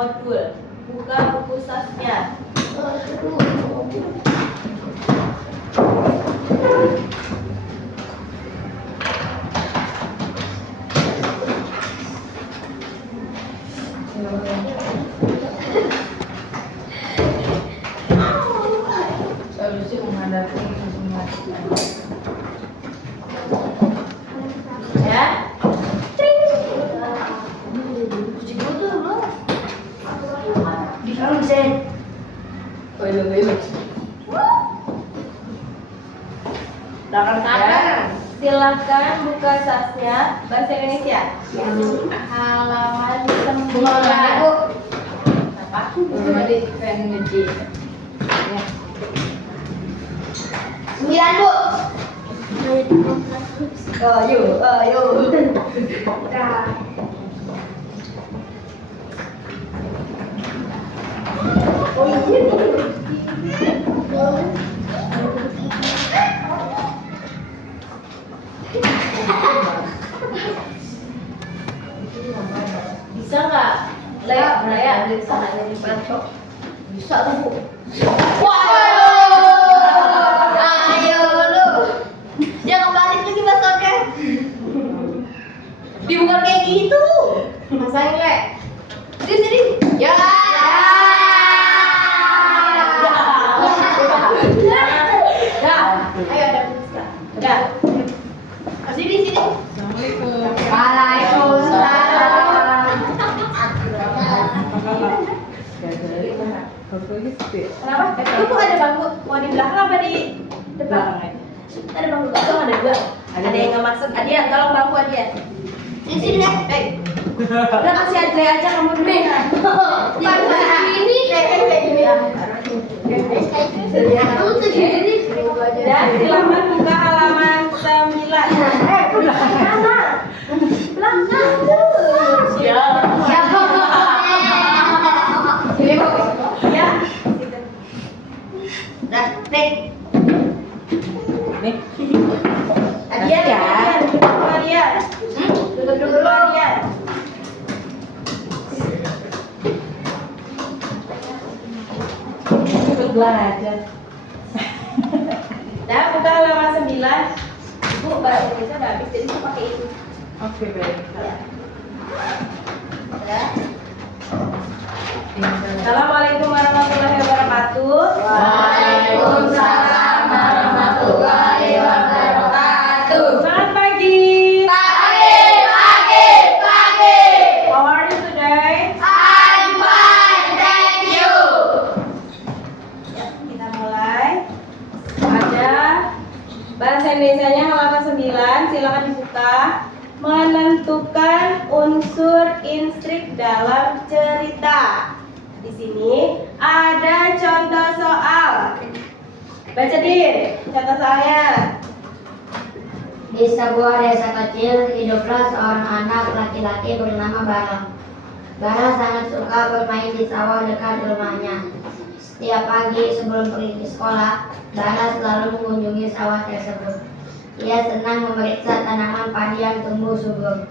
modul. Buka buku Saskia. Solusi menghadapi kemacetan. Ya. Silakan buka Saskia bahasa Indonesia. Halaman 9. Apa? Jadi pengen ngeji. Ya. 9, Bu. Ayo. balik sana jadi bacok. Bisa tuh Bu. Ayo lu. Jangan balik lagi masuknya. Dibuka kayak gitu. Masain le. Sini. Ya. Ayo ada pizza. Udah. Sini. Assalamualaikum. Waalaikumsalam. Kenapa? Itu ada bangku. Mau di belakang apa di depan? Ada bangku belakang ada dua. Ada yang nggak masuk. Adian, tolong bangku Adian. Sini deh. Udah kasih aja kamu dulu. Bangku ini. Dan silakan buka halaman 9. Belakang tuh. Siap. Sini Bu. Ya. Dah, nih. Nih. Adian, duduk dulu Adian. Duduk dulu Adian. Ikut belajar. Dah, buka halaman 9. Bu, bahasa Indonesia udah habis, jadi saya pakai ini. Oke, baik. Ya. Dah. Assalamualaikum warahmatullahi wabarakatuh. Waalaikumsalam warahmatullahi wabarakatuh. Selamat pagi. Pagi. How are you today? I'm fine, thank you. Ya, kita mulai. Ada bahasa Indonesianya halaman 9, silakan dibuka. Menentukan unsur instrik dalam cerita. Di sini ada contoh soal. Baca Din, contoh soalnya. Di sebuah desa kecil hiduplah seorang anak laki-laki bernama Bara. Bara sangat suka bermain di sawah dekat rumahnya. Setiap pagi sebelum pergi ke sekolah, Bara selalu mengunjungi sawah tersebut. Ia senang memeriksa tanaman padi yang tumbuh subur.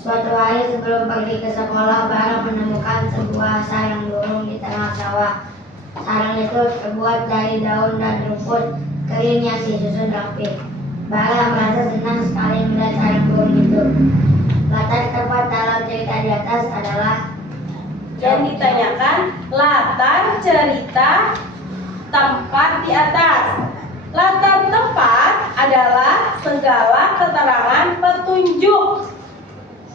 Suatu hari sebelum pergi ke sekolah, Bara menemukan sebuah sarang burung di tengah sawah. Sarang itu terbuat dari daun dan rumput kering yang disusun rapi. Bara merasa senang sekali melihat sarang burung itu. Latar tempat dalam cerita di atas adalah Yang ditanyakan latar cerita tempat di atas. Latar tempat adalah segala keterangan petunjuk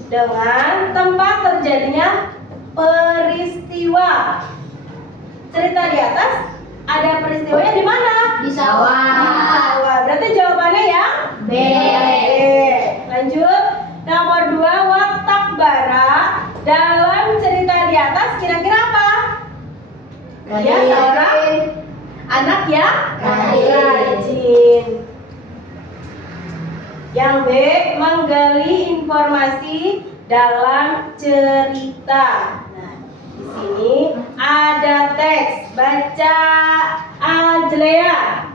dengan tempat terjadinya peristiwa. Cerita di atas ada peristiwanya di mana? di sawah. Di sawah. Berarti jawabannya yang B. Lanjut. Nomor 2, watak Bara dalam cerita di atas kira-kira apa? Dia seorang anak yang rajin. Yang B, menggali informasi dalam cerita. Nah, di sini ada teks. Baca Ajlea.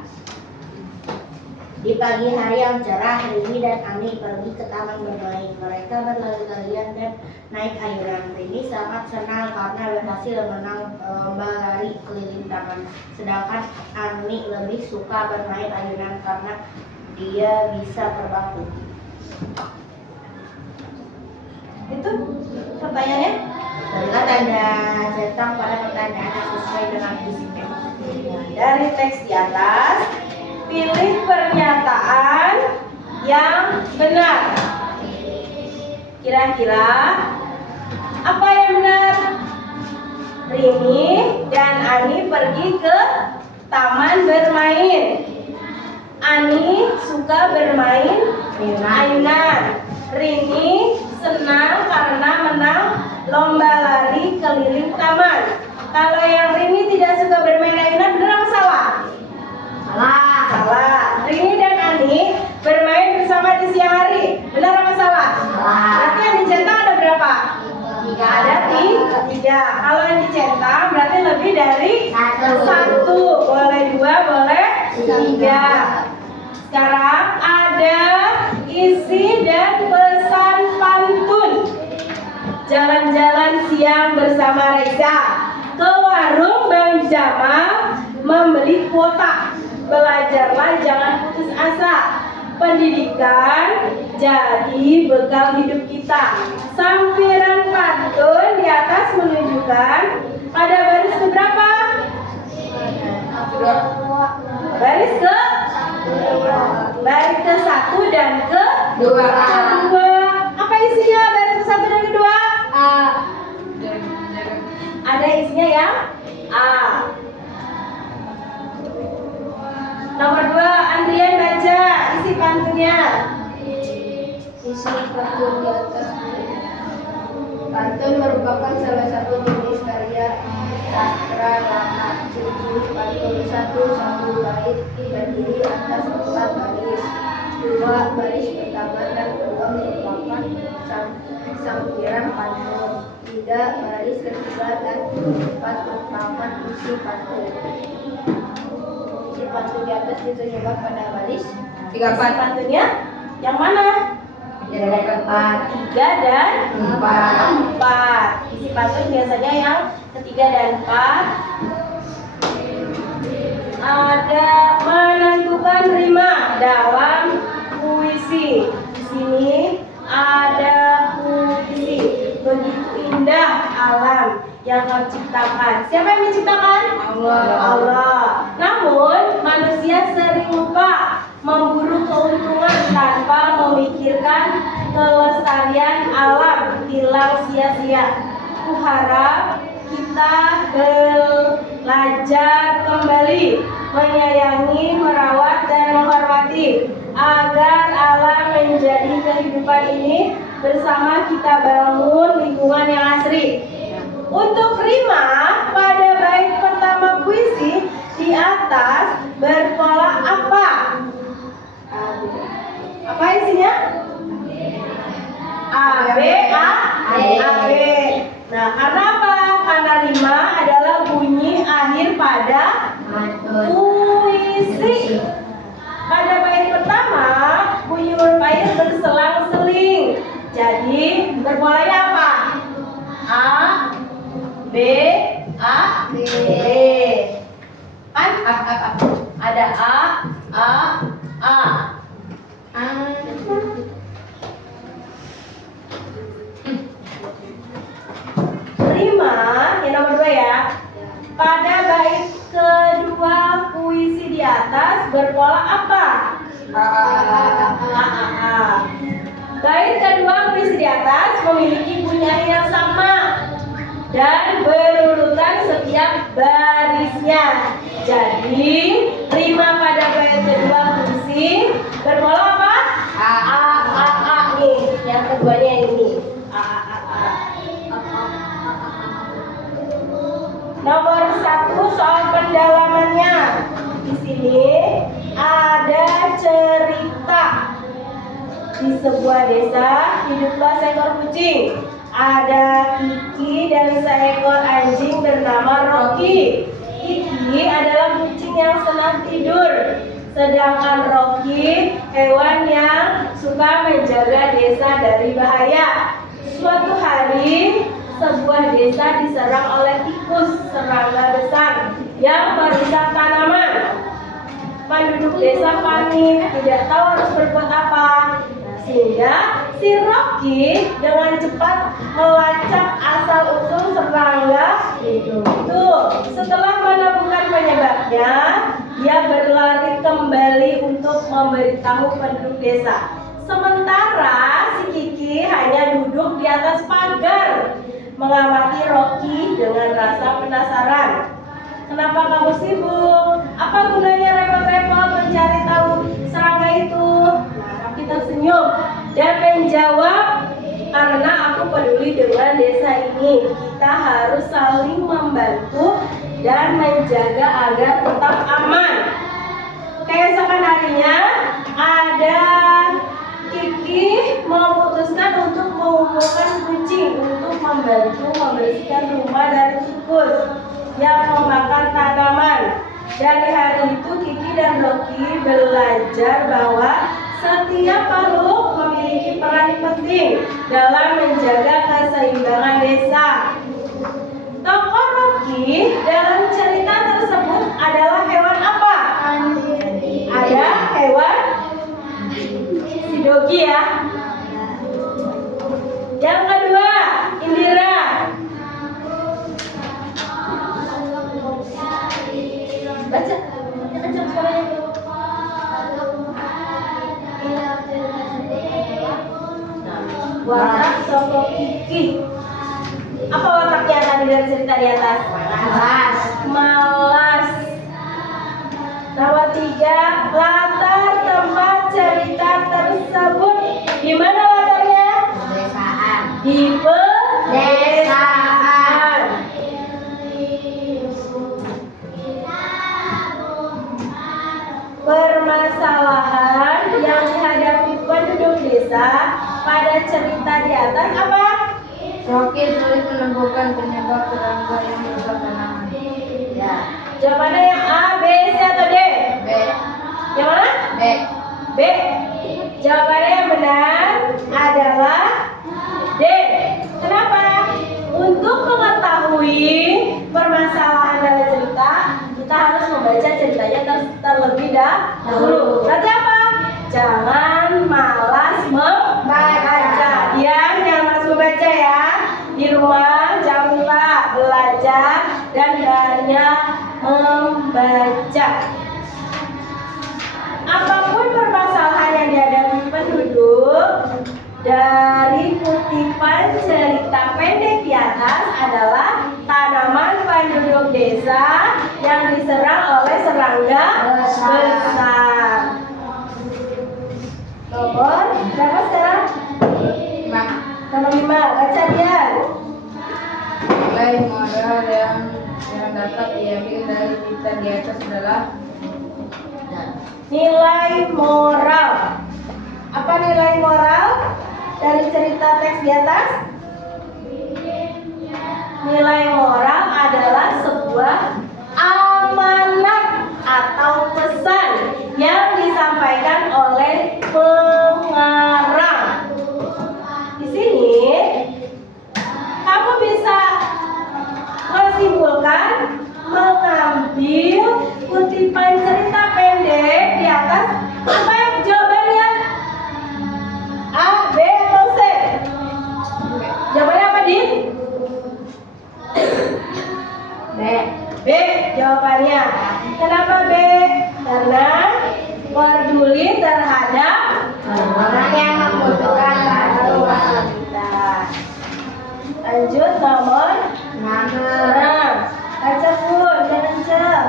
Di pagi hari yang cerah, Rini dan Ani pergi ke taman bermain. Mereka berlari-larian dan naik ayunan. Rini sangat senang karena berhasil menang lomba lari keliling taman. Sedangkan Ani lebih suka bermain ayunan karena dia bisa terbang tinggi. Itu pertanyaannya? Berilah tanda centang pada pertanyaan yang sesuai dengan fisiknya. Dari teks di atas, pilih pernyataan yang benar. Kira-kira apa yang benar? Rini dan Ani pergi ke taman bermain. Ani suka bermain ayunan. Rini senang karena menang lomba lari keliling taman. Kalau yang Rini tidak suka bermain ayunan, benar apa salah? Salah. Salah. Rini dan Ani bermain bersama di siang hari. Benar apa salah? Salah. Berarti yang dicentang ada berapa? Tiga. Ada tiga. Kalau yang dicentang berarti lebih dari satu. Boleh dua, boleh tiga. Sekarang ada isi dan pesan pantun. Jalan-jalan siang siang bersama Reza. Ke warung Bang Jamal membeli kuota. Belajarlah jangan putus asa. Pendidikan jadi bekal hidup kita. Sampiran pantun di atas menunjukkan pada baris keberapa? Baris ke? Baris ke 1 dan ke 2. Apa isinya baris ke 1 dan kedua? A. Ada isinya yang A. Nomor 2, Andrian baca isi pantunnya. Isi pantun di atas. Pantun merupakan salah satu jenis karya sastra lama. Ciri pantun: 1 bait terdiri atas 4 baris. 2 baris pertama dan kedua merupakan sampiran pantun. 3 baris ketiga dan keempat merupakan isi pantun. Isi pantun di atas diterjemahkan pada baris 3 pantunnya yang mana? 3 dan 4. 3 dan 4. 4. Isi pantun biasanya yang ketiga dan 4. Ada menentukan rima dalam puisi. Di sini ada puisi. Begitu indah alam yang kau ciptakan. Siapa yang menciptakan? Allah. Namun manusia sering lupa memburu keuntungan tanpa memikirkan kelestarian alam, hilang sia-sia. Kuharap kita belajar kembali menyayangi, merawat, dan menghormati agar alam menjadi kehidupan ini bersama kita bangun lingkungan yang asri. Untuk rima pada bait pertama puisi di atas berpola apa? Apa isinya? A, B, A, B. Nah, karena apa? Karena rima adalah bunyi akhir pada puisi. Pada bait pertama, bunyi huruf akhir berselang-seling. Jadi, berpolanya apa? A, B, A, B. Kan? Ada A, A. Rima, yang nomor 2 ya. Pada bait kedua puisi di atas berpola apa? A. Bait kedua puisi di atas memiliki bunyi akhir yang sama dan berurutan setiap barisnya. Jadi rima pada bait kedua puisi berpola apa? A nih. Yang keduanya ini. A. Nomor 1 soal pendalamannya. Di sini ada cerita. Di sebuah desa hiduplah seekor kucing. Ada Kiki dan seekor anjing bernama Rocky. Kiki adalah kucing yang senang tidur, sedangkan Rocky hewan yang suka menjaga desa dari bahaya. Suatu hari sebuah desa diserang oleh tikus serangga besar yang merusak tanaman. Penduduk desa panik, tidak tahu harus berbuat apa. Sehingga si Rocky dengan cepat melacak asal-usul serangga itu. Setelah menemukan penyebabnya, dia berlari kembali untuk memberitahu penduduk desa. Sementara si Kiki hanya duduk di atas pagar mengamati Rocky dengan rasa penasaran. Kenapa kamu sibuk? Apa gunanya repot-repot mencari tahu serangga itu? Nah, Rocky tersenyum dan menjawab, karena aku peduli dengan desa ini. Kita harus saling membantu dan menjaga agar tetap aman. Keesokan harinya ada Kiki memutuskan untuk mengumpulkan kucing untuk membantu membersihkan rumah dari tikus yang memakan tanaman. Dari hari itu Kiki dan Rocky belajar bahwa setiap makhluk memiliki peran penting dalam menjaga keseimbangan desa. laki-laki dalam cerita tersebut adalah hewan apa? Ada hewan sidogi ya. Yang kedua, Indira. Baca. Kencang suaranya. Watak tokoh Kiki. Apa wataknya tadi dari cerita di atas? Malas. Malas. Nomor 3, latar tempat cerita tersebut. Di mana latarnya? Pedesaan. Di pedesaan. Permasalahan yang dihadapi penduduk desa pada cerita di atas apa? Rocky sulit menemukan penyebab serangga yang merusak tanaman. Ya. Jawabannya yang A, B, C atau D? B. Yang mana? B. B. Jawabannya yang benar adalah D. Kenapa? Untuk mengetahui permasalahan dalam cerita, kita harus membaca ceritanya terlebih dahulu. Berarti apa? Jangan malas membaca. Jangan malas membaca ya. Di rumah jangan lupa belajar dan banyak membaca. Apapun permasalahan yang dihadapi penduduk dari kutipan cerita pendek di atas adalah tanaman penduduk desa yang diserang oleh serangga besar. Nomor berapa sekarang? 5. Nomor 5, baca dia. Nilai moral yang dapat diambil dari cerita di atas adalah Nilai moral. Apa nilai moral dari cerita teks di atas? Nilai moral adalah sebuah amanat atau pesan yang disampaikan oleh pengarang. Di sini kamu bisa menyimpulkan, mengambil kutipan cerita pendek di atas. Apa yang jawabannya? A, B, atau C? Jawabannya apa, Din? B. B jawabannya. Kenapa B? Karena peduli terhadap Orang yang membutuhkan bantuan. Lanjut nomor 6. 6. Baca pun, jangan cek.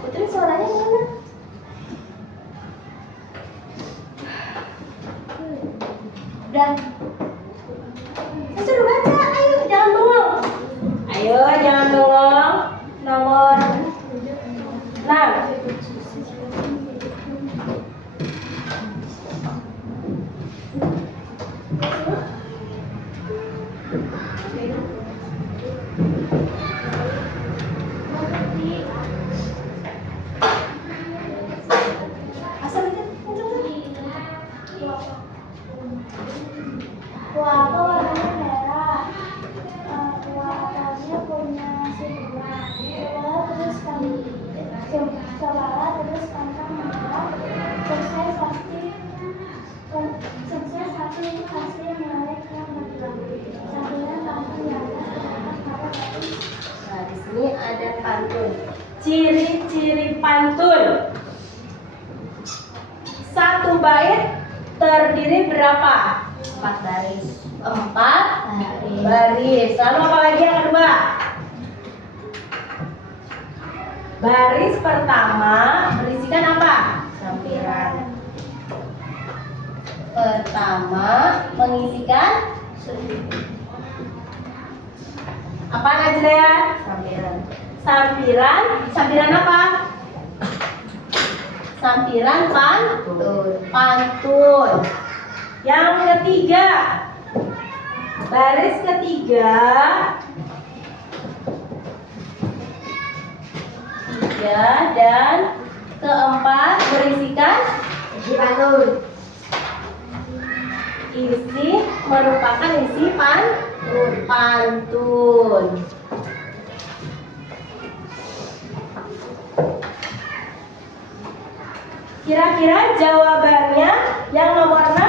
Putri suaranya mana? Udah. Suruh baca, ayo jangan bengong. Ayo jangan bengong. Nomor 6. Kuapa warnanya merah. Kuapanya punya sebelah. Kepala terus pantang merah. Sukses pasti melek yang bergerak. Sambilnya pantun di atas terdapat pada batu. Nah, di sini ada pantun. Ciri-ciri pantun. Satu bait terdiri berapa? 4 baris. 4 Baris. baris. Lalu apa lagi yang kedua? Baris pertama berisikan apa? Sampiran. Pertama mengisikan apa Najla? Sampiran. Sampiran apa? Sampiran pantun. Yang ketiga, baris ketiga, dan keempat berisikan isi pantun. Isi merupakan isi pantun. Kira-kira jawabannya yang nomor 6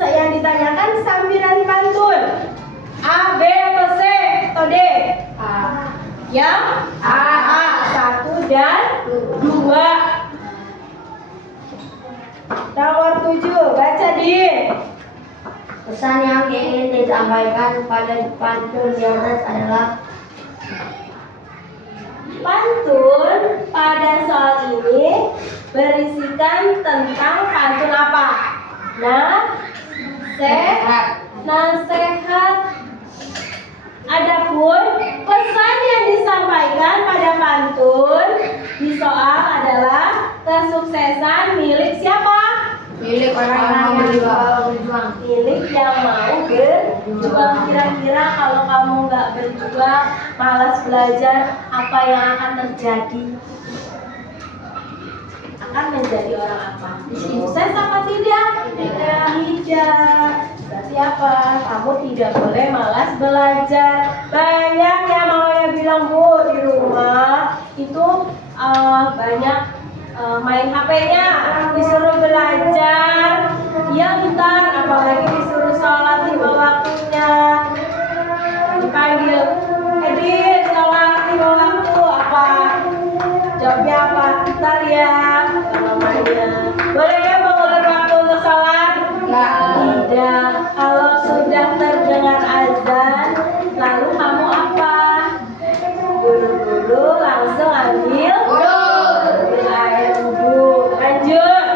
yang ditanyakan sampiran pantun A, B, atau C, atau D? A. Yang A, 1 dan 2. Nomor 7, baca di. Pesan yang ingin disampaikan pada pantun di atas adalah Pantun pada soal ini berisikan tentang pantun apa? Nasihat. Adapun pesan yang disampaikan pada pantun di soal adalah kesuksesan milik siapa? Milik orang yang mau berjuang. Milik yang mau berjuang. Kira-kira kalau kamu nggak berjuang, malas belajar, apa yang akan terjadi? Akan menjadi orang apa? Sukses apa tidak? Tidak. Berarti apa? Kamu tidak boleh malas belajar. Banyak yang maunya bilang, Bu, di rumah itu banyak main HP-nya, disuruh belajar, ya bentar, apalagi disuruh sholat lima waktunya, dipanggil, Edit, sholat lima waktu, apa? Jawabnya apa? Bentar ya, namanya. Boleh ya mengulur waktu untuk sholat? Tidak. Kalau sudah terdengar azan, lalu kamu apa? Buru-buru langsung ambil air wudhu. Lanjut.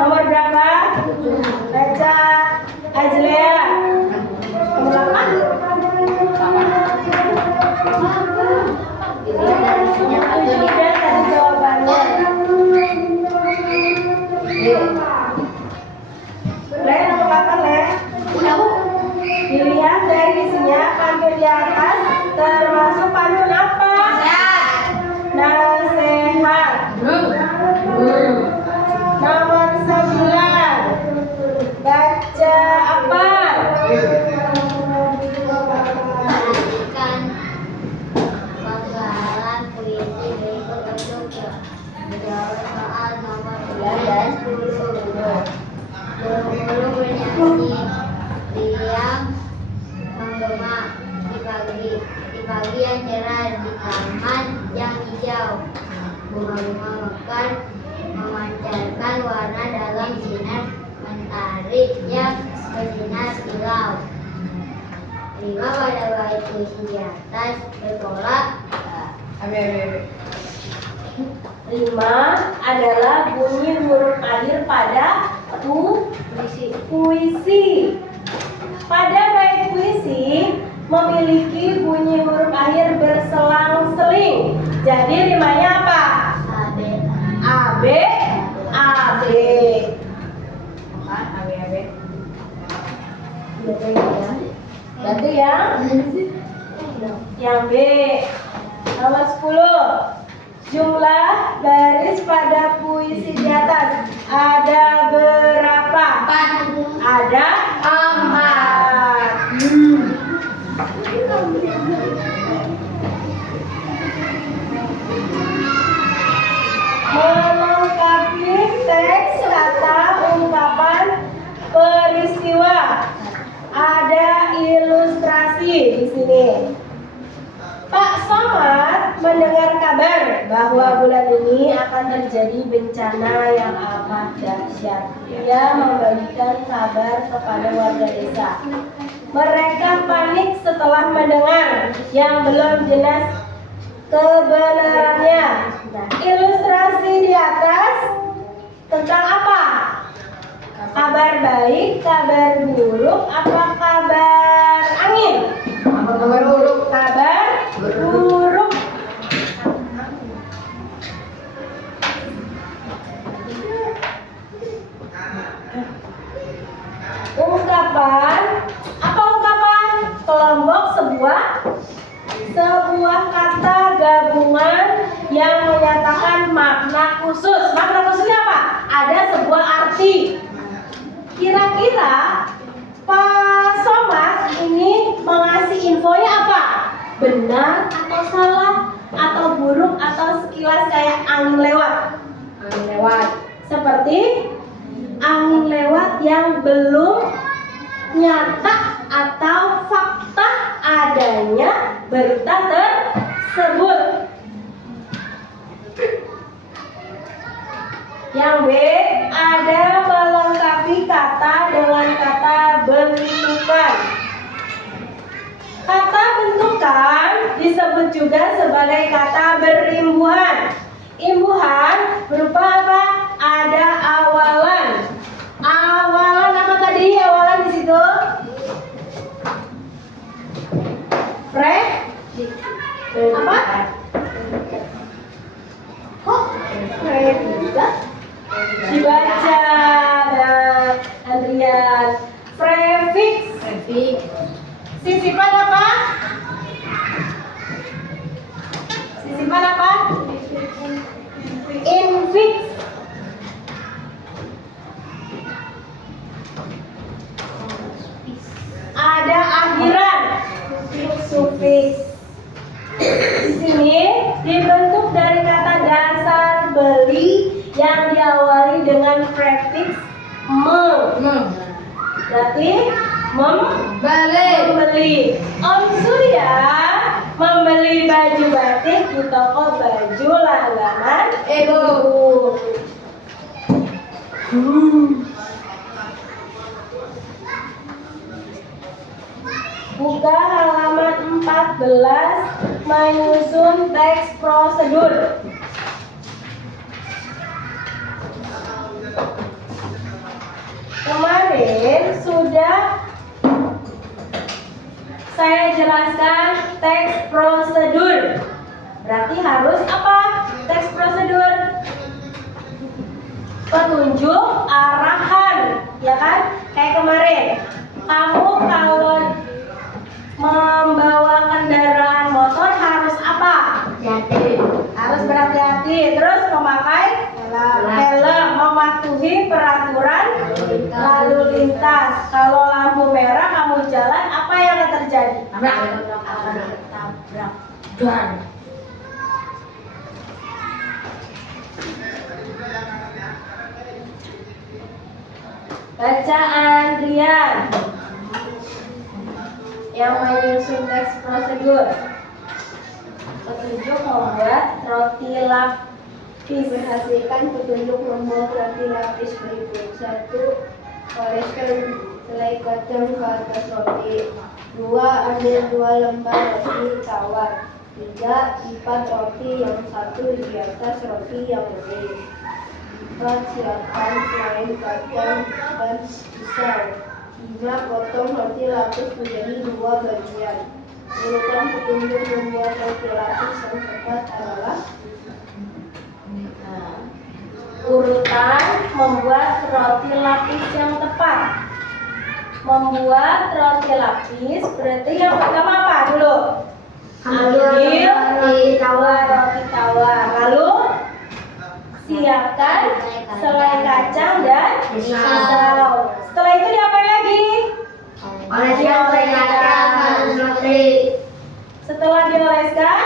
Nomor berapa? Baca. Ajlea. Nomor 8. Sudah tadi jawabannya. Le, nomor 8 Le. Dilihat dari isinya, pantun di atas termasuk pantun apa? Nasihat. Nomor 9. Baca apa? Perhatikan penggalan puisi berikut untuk menjawab soal nomor 9 dan 10. Guru bernyanyi, riang menggema di pagi yang cerah di taman yang hijau. Bunga-bunga mekar memancarkan warna dalam sinar mentari yang bersinar kilau. Lima pada bait puisi di atas bertolak. Lima adalah bunyi huruf akhir pada puisi. Pada bait puisi memiliki bunyi huruf akhir berselang-seling. Jadi rimanya apa? A, B. Berarti yang B. Nomor 10. Jumlah baris pada puisi di atas ada berapa? 4. Ada 4. Melengkapi teks kata ungkapan peristiwa. Ada ilustrasi di sini. Pak Somad mendengar kabar bahwa bulan ini akan terjadi bencana yang amat dahsyat. Ia membagikan kabar kepada warga desa. Mereka panik setelah mendengar yang belum jelas kebenarannya. Ilustrasi di atas tentang apa? Kabar baik, kabar buruk, apa kabar angin? Kabar buruk. Kabar buruk. sebuah kata gabungan yang menyatakan makna khusus. Makna khususnya apa? Ada sebuah arti. Kira-kira Pak Somad ini mengasih infonya apa? Benar atau salah? Atau buruk atau sekilas kayak angin lewat? Angin lewat. Seperti angin lewat yang belum nyata atau fakta adanya berita tersebut. Yang B, ada melengkapi kata dengan kata bentukan. Kata bentukan disebut juga sebagai kata berimbuhan. Imbuhan berupa apa? Ada awalan. Awalan apa tadi? Awalan di situ? Apa? Kok juga? Dibaca dan Andrian. Prefix. Sisipan apa? Sisipan apa? Infix. Ada akhiran. Sufiks. Di sini dibentuk dari kata dasar beli yang diawali dengan prefix berarti membeli. Om Surya membeli baju batik di toko baju langganan Ibu. Buka halaman 14, menyusun teks prosedur. Kemarin sudah saya jelaskan teks prosedur. Berarti harus apa? Teks prosedur petunjuk arahan, ya kan? Kayak kemarin, kamu kalau membawa kendaraan motor harus apa? Harus berhati-hati. Terus memakai helm, mematuhi peraturan lalu lintas. Kalau lampu merah kamu jalan, apa yang akan terjadi? Akan tertabrak. Bacaan Rian yang menyusun teks prosedur. Petunjuk membuat roti lapis. Menghasilkan petunjuk membuat roti lapis berikut. 1. Oleskan selai kacang ke atas roti. 2. Ambil 2 lembar roti tawar. 3. Lipat roti yang satu di atas roti yang lain. 4. Siapkan selai kacang dan pisau. 5. Potong roti lapis menjadi 2 bagian. Urutan petunjuk membuat roti lapis yang tepat adalah urutan membuat roti lapis yang tepat. Membuat roti lapis berarti yang pertama apa dulu? Ambil roti tawar. Lalu siapkan selai kacang dan pisau. Setelah itu diapain lagi? Oleskan selai kacang pada roti. Setelah dioleskan,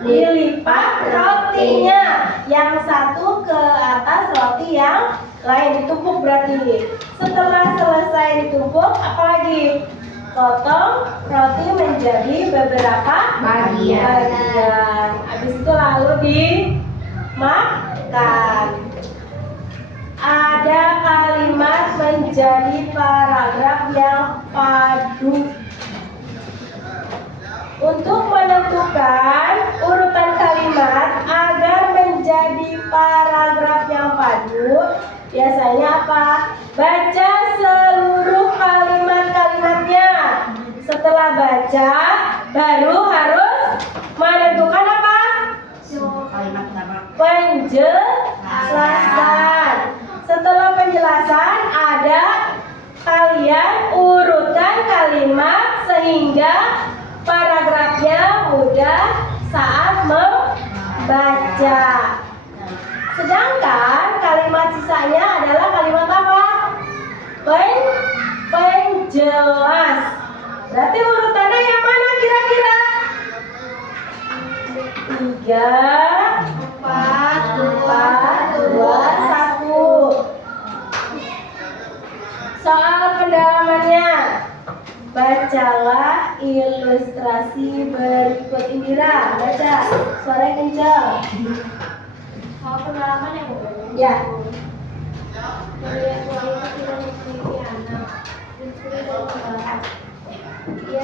dilipat rotinya. Yang satu ke atas roti yang lain, ditumpuk berarti. Setelah selesai ditumpuk, apalagi? Potong roti menjadi beberapa bagian. Habis itu lalu dimakan. Ada kalimat menjadi paragraf yang padu. Untuk menentukan urutan kalimat agar menjadi paragraf yang padu, biasanya apa? Baca seluruh kalimat-kalimatnya. Setelah baca, baru harus menentukan apa? Penjelasan. Setelah penjelasan, ada kalian urutkan kalimat sehingga mudah saat membaca. Sedangkan kalimat sisanya adalah kalimat apa? Penjelas. Berarti urutannya yang mana kira-kira? 3, 4, 2, 1. Soal pendalamannya. Bacalah ilustrasi berikut. Indira, baca. Suaranya kencang. Soal pendalaman ya, Bu? Ya. Melihat wanita tidak memiliki anak, mencuri dan membakar. Ia